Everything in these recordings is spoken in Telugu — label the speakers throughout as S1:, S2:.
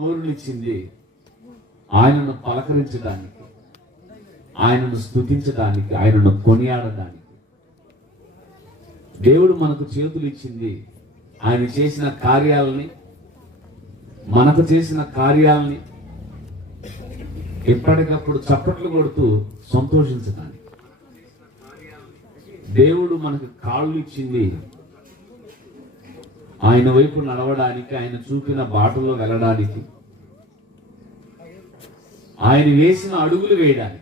S1: నోరునిచ్చింది ఆయనను పలకరించడానికి ఆయనను స్తుతించడానికి ఆయనను కొనియాడడానికి. దేవుడు మనకు చేతులు ఇచ్చింది ఆయన చేసిన కార్యాలని మనకు చేసిన కార్యాలని ఎప్పటికప్పుడు చప్పట్లు కొడుతూ సంతోషించడానికి. దేవుడు మనకు కాళ్ళు ఇచ్చింది ఆయన వైపు నడవడానికి ఆయన చూపిన బాటలో వెళ్ళడానికి ఆయన వేసిన అడుగులు వేయడానికి.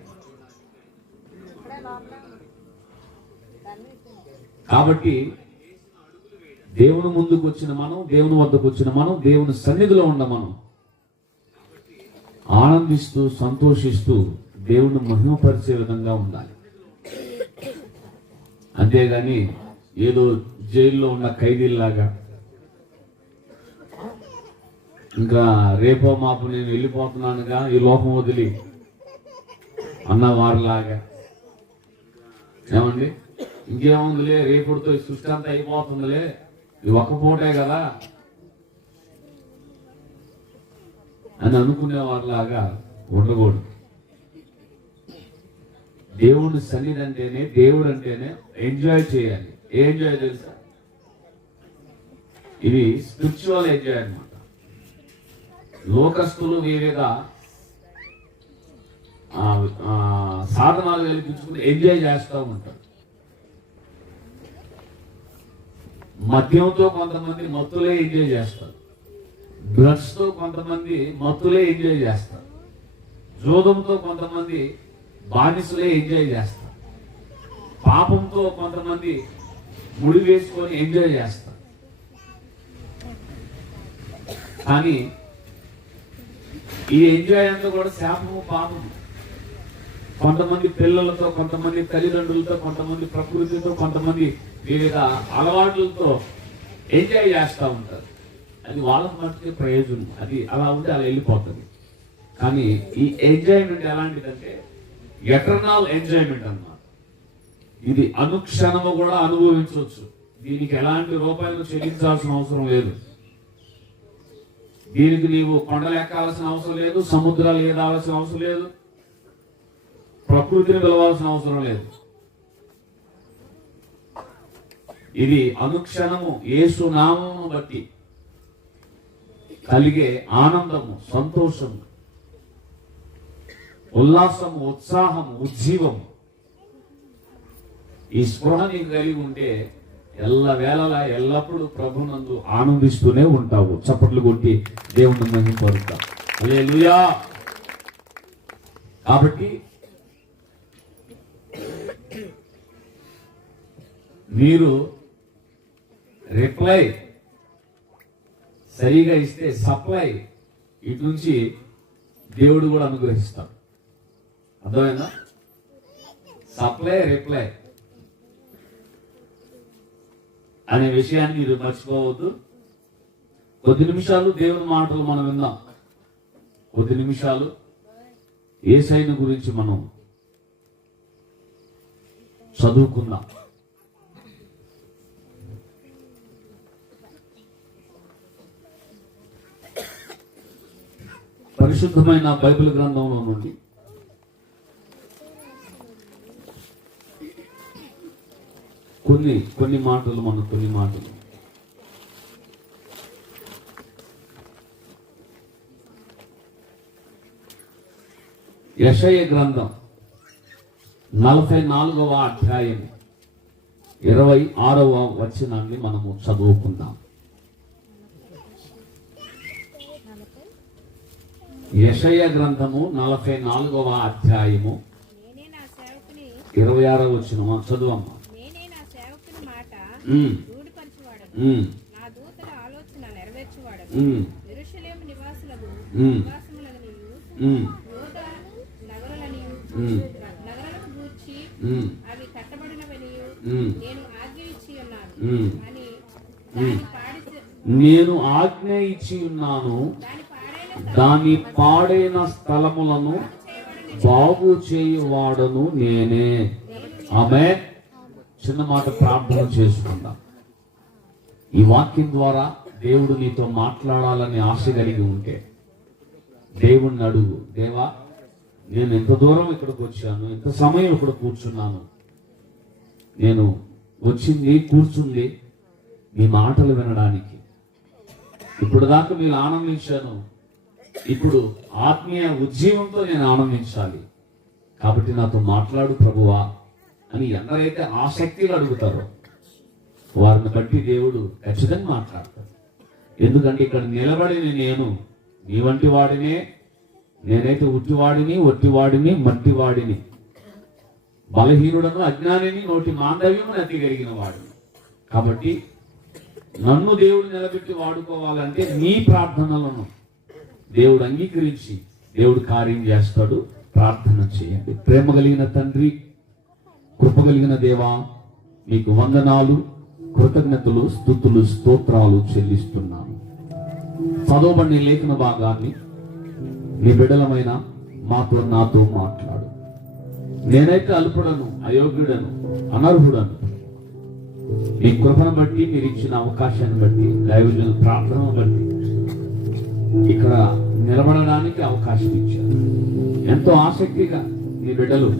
S1: కాబట్టి దేవుని ముందుకు వచ్చిన మనం దేవుని వద్దకు వచ్చిన మనం దేవుని సన్నిధిలో ఉన్న మనం ఆనందిస్తూ సంతోషిస్తూ దేవుని మహిమపరిచే విధంగా ఉండాలి. అంతేగాని ఏదో జైల్లో ఉన్న ఖైదీల్లాగా ఇంకా రేపో మాపు నేను వెళ్ళిపోతున్నానుగా ఈ లోకం వదిలి. అన్న వారిలాగా ఏమండి? ఇంకేముందిలే రేపుడితో ఈ సృష్టి అంతా అయిపోతుందిలే. ఇది ఒక్క పూటే కదా. అని అనుకునే వారిలాగా ఉండకూడదు. దేవుడిని సన్నిధి అంటేనే దేవుడు అంటేనే ఎంజాయ్ చేయాలి. ఏ ఎంజాయ్ తెలుసా? ఇది స్పిరిచువల్ ఎంజాయ్ అనమాట లోకస్తులు వేరేగా ఆ, సాధనాలు కల్పించుకుని ఎంజాయ్ చేస్తూ ఉంటారు. మద్యంతో కొంతమంది మత్తులే ఎంజాయ్ చేస్తారు. డ్రగ్స్తో కొంతమంది మత్తులే ఎంజాయ్ చేస్తారు. జోదంతో కొంతమంది బానిసలే ఎంజాయ్ చేస్తారు. పాపంతో కొంతమంది ముడి వేసుకొని ఎంజాయ్ చేస్తారు. కానీ ఈ ఎంజాయ్ అంతా కూడా శాపము పాపము. కొంతమంది పిల్లలతో కొంతమంది తల్లిదండ్రులతో కొంతమంది ప్రకృతితో కొంతమంది వివిధ అలవాట్లతో ఎంజాయ్ చేస్తూ ఉంటారు. అది వాళ్ళకి మట్టుకే ప్రయోజనం. అది అలా ఉంటే అలా వెళ్ళిపోతుంది. కానీ ఈ ఎంజాయ్మెంట్ ఎలాంటిదంటే ఎటర్నల్ ఎంజాయ్మెంట్ అన్నమాట. ఇది అనుక్షణము కూడా అనుభవించవచ్చు. దీనికి ఎలాంటి రూపాయలు చెల్లించాల్సిన అవసరం లేదు. దీనికి నీవు కొండలు ఎక్కాల్సిన అవసరం లేదు సముద్రాలు ఏదాల్సిన అవసరం లేదు ప్రకృతిని పిలవాల్సిన అవసరం లేదు. ఇది అనుక్షణము ఏసు నామమును బట్టి కలిగే ఆనందము సంతోషము ఉల్లాసము ఉత్సాహము ఉజ్జీవము. ఈ స్పృహ నీకు కలిగి ఉంటే ఎల్ల వేళలా ఎల్లప్పుడూ ప్రభునందు ఆనందిస్తూనే ఉంటావు. చప్పట్లు కొట్టి దేవుని మహింపరుతా హల్లెలూయా! కాబట్టి మీరు రిప్లై సరిగా ఇస్తే సప్లై ఇటు నుంచి దేవుడు కూడా అనుగ్రహిస్తాడు. అర్థమైందా? Supply reply. అనే విషయాన్ని మీరు మర్చిపోవద్దు. కొద్ది నిమిషాలు దేవుని మాటలు మనం విందాం కొద్ది నిమిషాలు ఏసైన గురించి మనం చదువుకుందాం పరిశుద్ధమైన బైబిల్ గ్రంథంలో నుండి కొన్ని కొన్ని మాటలు మన కొన్ని మాటలు. యషయ గ్రంథం నలభై నాలుగవ అధ్యాయం ఇరవై ఆరవ వచనాన్ని మనము చదువుకుందాం. యషయ గ్రంథము నలభై నాలుగవ అధ్యాయము ఇరవై ఆరవ వచ్చిన చదువమ్మా
S2: నేనే నా సేవకుని మాట
S1: ఉమ్,
S2: రూఢిపరచువాడను నా దూతల ఆలోచన నెరవేర్చువాడను యెరూషలేము నివాసులకు నగరాలకు గూర్చి అవి నేను ఆజ్ఞ ఇచ్చి ఉన్నాను. అని
S1: నేను ఆజ్ఞ ఇచ్చి ఉన్నాను.
S2: దాని పాడైన
S1: స్థలములను బాగు చేయువాడను నేనే. ఆమె చిన్న మాట ప్రార్థన చేసుకుందాం. ఈ వాక్యం ద్వారా దేవుడు నీతో మాట్లాడాలని ఆశ కలిగి ఉంటే దేవుణ్ణి అడుగు. దేవా నేను ఎంత దూరం ఇక్కడికి వచ్చాను ఎంత సమయం ఇక్కడ కూర్చున్నాను? నేను వచ్చింది కూర్చుంది మీ మాటలు వినడానికి. ఇప్పుడు దాకా మీరు ఆనందించాను. ఇప్పుడు ఆత్మీయ ఉజ్జీవంతో నేను ఆనందించాలి. కాబట్టి నాతో మాట్లాడు ప్రభువా. అని ఎందరైతే ఆసక్తిగా అడుగుతారో వారిని బట్టి దేవుడు ఖచ్చితంగా మాట్లాడతాడు. ఎందుకంటే ఇక్కడ నిలబడిన నేను నీ వంటి వాడినే నేనైతే ఉట్టివాడిని ఒట్టివాడిని మట్టివాడిని. బలహీనుడను అజ్ఞానిని నోటి మాండవ్యము నతి కలిగిన వాడిని కాబట్టి నన్ను దేవుడు నిలబెట్టి వాడుకోవాలంటే నీ ప్రార్థనలను దేవుడు అంగీకరించి దేవుడు కార్యం చేస్తాడు. ప్రార్థన చేయండి. ప్రేమ కలిగిన తండ్రి కృప కలిగిన దేవా మీకు వందనాలు కృతజ్ఞతలు స్థుతులు స్తోత్రాలు చెల్లిస్తున్నాను. చదవబడిన లేఖన భాగాన్ని నీ బిడలమైన మాతో నాతో మాట్లాడు. నేనైతే అల్పుడను అయోగ్యుడను అనర్హుడను. మీ కృపను బట్టి మీరు ఇచ్చిన అవకాశాన్ని బట్టి దైవజన ప్రార్థన బట్టి ఇక్కడ నిలబడడానికి అవకాశం ఇచ్చారు. ఎంతో ఆసక్తిగా మీ బిడ్డలు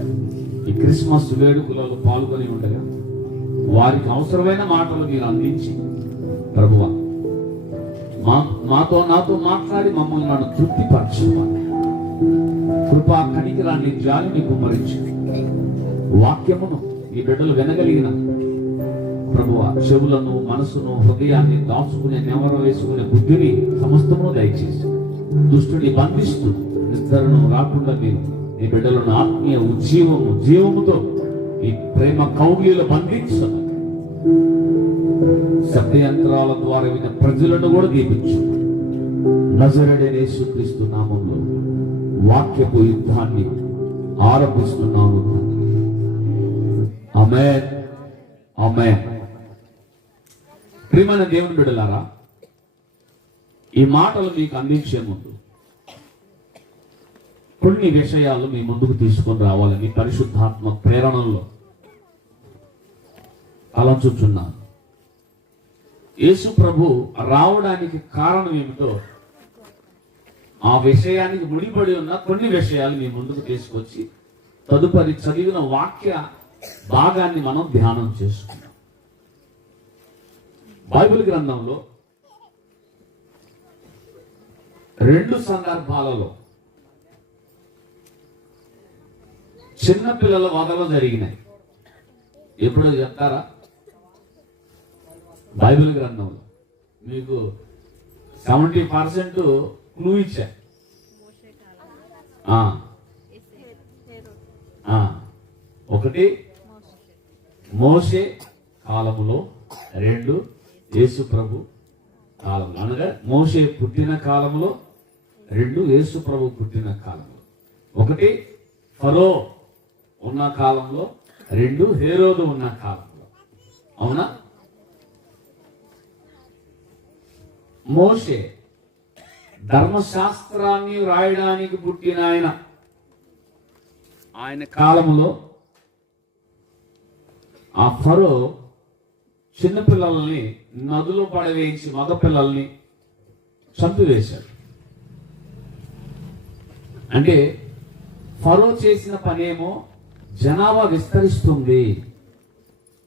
S1: ఈ క్రిస్మస్ వేడుకలలో పాల్గొని ఉండగా వారికి అవసరమైన మాటలు మీరు అందించి ప్రభువ మా మాతో నాతో మాట్లాడి మమ్మల్ని నన్ను తృప్తిపరచుకోవాలి కృపా కణికిరాన్ని జాలిని కుమ్మరించు వాక్యమును ఈ బిడ్డలు వినగలిగిన ప్రభువ చెవులను మనసును హృదయాన్ని దాచుకునే నెమర వేసుకునే బుద్ధిని సమస్తమును దయచేసి దుష్టుని బంధిస్తూ నిద్రను రాకుండా మీరు ఈ బిడ్డలను ఆత్మీయ ఉజ్జీవం జీవముతో ఈ ప్రేమ కౌగిలిలో బంధించదు శబ్దయంత్రాల ద్వారా విన్న ప్రజలను కూడా దీపించు నజరడనే యేసుక్రీస్తు నామంలో వాక్యపు యుద్ధాన్ని ఆరంభిస్తున్నాము అమే అమే ప్రియమైన దేవుని బిడ్డలారా ఈ మాటలు మీకు అందించే ముందు కొన్ని విషయాలు మీ ముందుకు తీసుకొని రావాలని పరిశుద్ధాత్మ ప్రేరణలో అలంచుచున్నాను యేసు ప్రభు రావడానికి కారణం ఏమిటో ఆ విషయానికి ముడిపడి ఉన్న కొన్ని విషయాలు మీ ముందుకు తీసుకొచ్చి తదుపరి చదివిన వాక్య భాగాన్ని మనం ధ్యానం చేసుకున్నాం బైబిల్ గ్రంథంలో రెండు సందర్భాలలో చిన్న పిల్లల జరిగినాయి. ఎప్పుడో చెప్తారా? బైబిల్ గ్రంథంలో మీకు సెవెంటీ పర్సెంట్ క్లూ ఇచ్చా. ఒకటి మోసే కాలములో రెండు యేసు ప్రభు కాలం అనగా మోసే పుట్టిన కాలంలో రెండు యేసు ప్రభు పుట్టిన కాలంలో ఒకటి ఫరో ఉన్న కాలంలో రెండు హేరోదు ఉన్న కాలంలో. అవునా? మోషే ధర్మశాస్త్రాన్ని రాయడానికి పుట్టిన ఆయన. ఆయన కాలంలో ఆ ఫరో చిన్నపిల్లల్ని నదులు పడవేయించి మగపిల్లల్ని చంపివేశాడు. అంటే ఫరో చేసిన పనేమో జనాభా విస్తరిస్తుంది.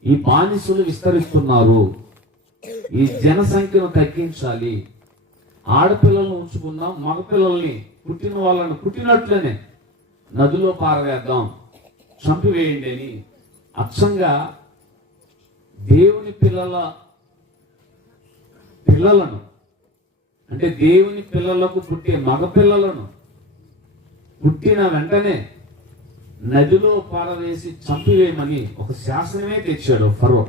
S1: ఈ బానిసలు విస్తరిస్తున్నారు. ఈ జనసంఖ్యను తగ్గించాలి. ఆడపిల్లలను ఉంచుకుందాం మగపిల్లల్ని పుట్టిన వాళ్ళని పుట్టినట్లనే నదిలో పారవేద్దాం చంపివేయండి అని అచ్చంగా దేవుని పిల్లల పిల్లలను అంటే దేవుని పిల్లలకు పుట్టే మగపిల్లలను పుట్టిన వెంటనే నదిలో పారవేసి చంపివేయమని ఒక శాసనమే తెచ్చాడు ఫరో.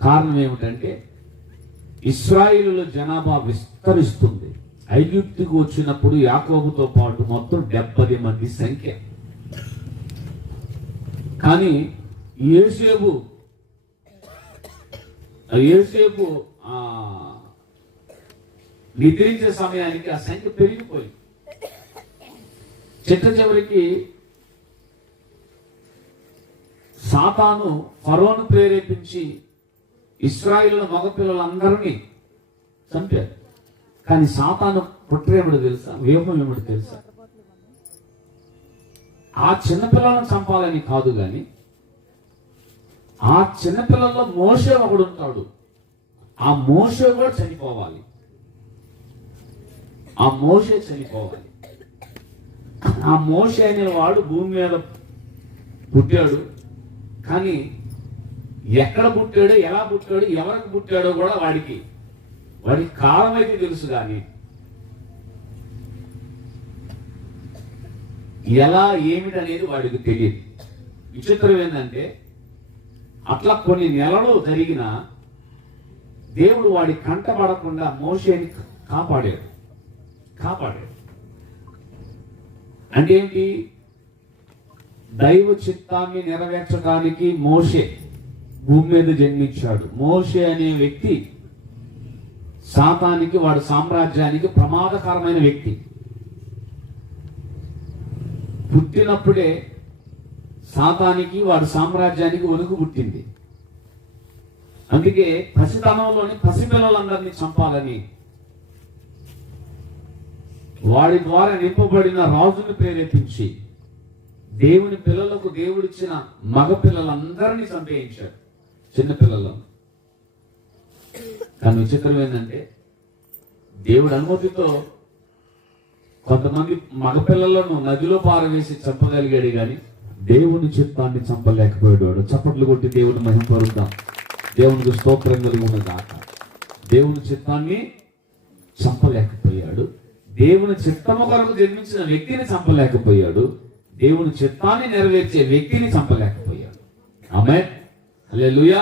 S1: కారణం ఏమిటంటే ఇస్రాయిలుల జనాభా విస్తరిస్తుంది. ఐగుప్తుకు వచ్చినప్పుడు యాకోబుతో పాటు మొత్తం డెబ్బది మంది సంఖ్య. కానీ ఏసేపు ఏసేపు ఆ, నిద్రించే సమయానికి ఆ సంఖ్య పెరిగిపోయింది. చిట్ట చివరికి సాతాను ఫరోను ప్రేరేపించి ఇస్రాయిల్ మగపిల్లలందరినీ చంపారు. కానీ సాతాను కుట్ర తెలుసా? వ్యూహం ఏమిటి తెలుసా? ఆ చిన్నపిల్లలను చంపాలని కాదు కానీ ఆ చిన్నపిల్లల్లో మోసే ఒకడు ఉంటాడు. ఆ మోసే కూడా చనిపోవాలి. ఆ మోసే చనిపోవాలి. ఆ మోసే అనే వాడు భూమి మీద పుట్టాడు. కానీ ఎక్కడ పుట్టాడో ఎలా పుట్టాడో ఎవరికి పుట్టాడో కూడా వాడికి వాడికి కాలం అయితే తెలుసు కానీ ఎలా ఏమిటి అనేది వాడికి తెలియదు. విచిత్రం ఏంటంటే అట్లా కొన్ని నెలలు జరిగిన దేవుడు వాడి కంట పడకుండా మోషేని కాపాడాడు. కాపాడాడు. అంటే ఏంటి? దైవ చిత్తాన్ని నెరవేర్చడానికి మోషే భూమి మీద జన్మించాడు. మోషే అనే వ్యక్తి శాతానికి వాడి సామ్రాజ్యానికి ప్రమాదకరమైన వ్యక్తి. పుట్టినప్పుడే శాతానికి వాడి సామ్రాజ్యానికి వణుకు పుట్టింది. అందుకే పసితనంలోని పసిపిల్లలందరినీ చంపాలని వాడి ద్వారా నింపబడిన రాజును ప్రేరేపించి దేవుని పిల్లలకు దేవుడిచ్చిన మగ పిల్లలందరినీ చంపేయించాడు. చిన్న పిల్లలను కానీ విచిత్రం ఏంటంటే దేవుడి అనుమతితో కొంతమంది మగపిల్లలను నదిలో పారవేసి చంపగలిగాడు కానీ దేవుని చిత్తాన్ని చంపలేకపోయాడు చప్పట్లు కొట్టి దేవుని మహింపరుద్దాం దేవునికి స్తోత్రం కలిగి ఉన్నదాక దేవుని చిత్తాన్ని చంపలేకపోయాడు. దేవుని చిత్తము కొరకు జన్మించిన వ్యక్తిని చంపలేకపోయాడు. దేవుని చిత్తాన్ని నెరవేర్చే వ్యక్తిని చంపలేకపోయాడు. ఆమె అలే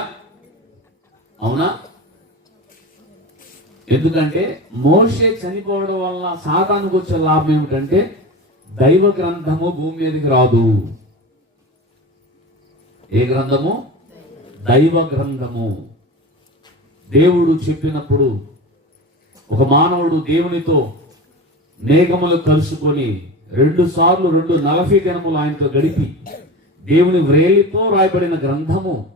S1: అవునా? ఎందుకంటే మోషే చనిపోవడం వల్ల సాతానికి వచ్చే లాభం ఏమిటంటే దైవ గ్రంథము భూమి మీదకి రాదు. ఏ గ్రంథము? దైవ గ్రంథము. దేవుడు చెప్పినప్పుడు ఒక మానవుడు దేవునితో మేఘములు కలుసుకొని రెండు సార్లు రెండు నలభై దినములు ఆయనతో గడిపి దేవుని వ్రేలితో రాయబడిన గ్రంథము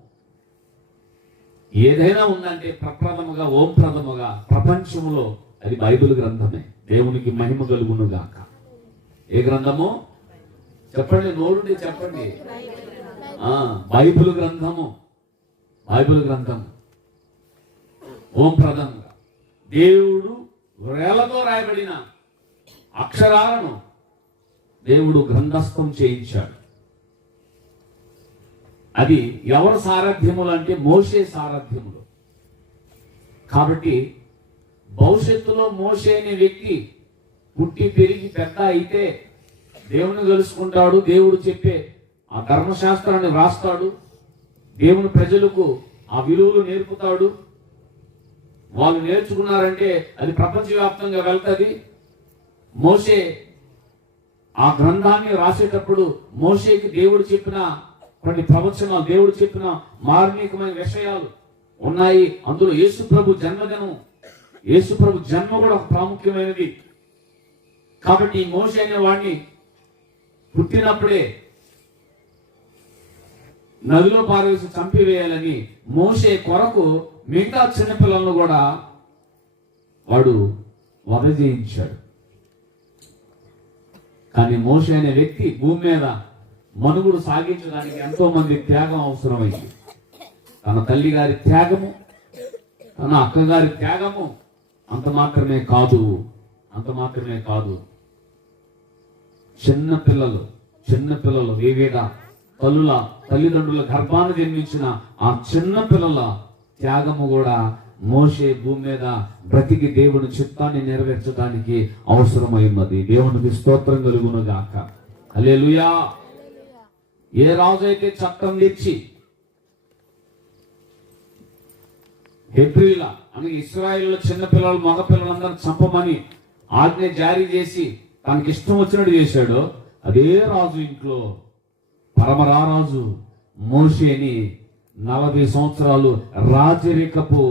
S1: ఏదైనా ఉందంటే ప్రప్రథముగా ఓం ప్రథముగా ప్రపంచములో అది బైబిల్ గ్రంథమే. దేవునికి మహిమ కలుగునుగాక. ఏ గ్రంథము? చెప్పండి నోరుండి చెప్పండి. ఆ బైబిల్ గ్రంథము. బైబిల్ గ్రంథము. ఓం ప్రథముగా దేవుడు వ్రేలతో రాయబడిన అక్షరాలను దేవుడు గ్రంథస్థం చేయించాడు. అది ఎవరి సారథ్యములు అంటే మోసే సారథ్యములు. కాబట్టి భవిష్యత్తులో మోసే అనే వ్యక్తి పుట్టి పెరిగి పెద్ద అయితే దేవుని కలుసుకుంటాడు దేవుడు చెప్పే ఆ ధర్మశాస్త్రాన్ని వ్రాస్తాడు దేవుని ప్రజలకు ఆ విలువలు నేర్పుతాడు. వాళ్ళు నేర్చుకున్నారంటే అది ప్రపంచవ్యాప్తంగా వెళ్తుంది. మోసే ఆ గ్రంథాన్ని రాసేటప్పుడు మోషేకి దేవుడు చెప్పిన కొన్ని ప్రవచనాలు దేవుడు చెప్పిన మార్మికమైన విషయాలు ఉన్నాయి. అందులో యేసు ప్రభు జన్మదినం. యేసు ప్రభు జన్మ కూడా ఒక ప్రాముఖ్యమైనది. కాబట్టి ఈ మోషే అనే వాడిని పుట్టినప్పుడే నదిలో పారవేసి చంపివేయాలని మోసే కొరకు మిగతా చిన్నపిల్లలను కూడా వాడు వధ చేయించాడు. కానీ మోషే అనే వ్యక్తి భూమి మీద మనుగుడు సాగించడానికి ఎంతో మంది త్యాగం అవసరమైంది. తన తల్లి గారి త్యాగము తన అక్కగారి త్యాగము అంత మాత్రమే కాదు అంత మాత్రమే కాదు. చిన్న పిల్లలు చిన్న పిల్లలు వివిధ తల్లుల తల్లిదండ్రుల గర్భాన్ని జన్మించిన ఆ చిన్న పిల్లల త్యాగము కూడా మోసే భూమి మీద బ్రతికి దేవుని చిత్తాన్ని నెరవేర్చడానికి అవసరమై ఉన్నది. దేవునికి స్తోత్రం కలుగును గాక హల్లెలూయా. ఏ రాజు అయితే చట్టం తెచ్చి హెబ్రిల అనగా ఇస్రాయిల్ చిన్న పిల్లలు మగ చంపమని ఆజ్ఞ జారీ చేసి తనకి ఇష్టం వచ్చినట్టు చేశాడు అదే రాజు ఇంట్లో పరమరారాజు మోషేని నలభై సంవత్సరాలు రాజరికపు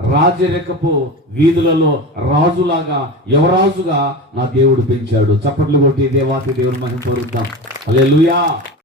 S1: రాజరికపు వీధులలో రాజులాగా యువరాజుగా నా దేవుడు పెంచాడు. చప్పట్లు కొట్టి దేవాతి దేవుడు మహిమ పొందుతాం. అలే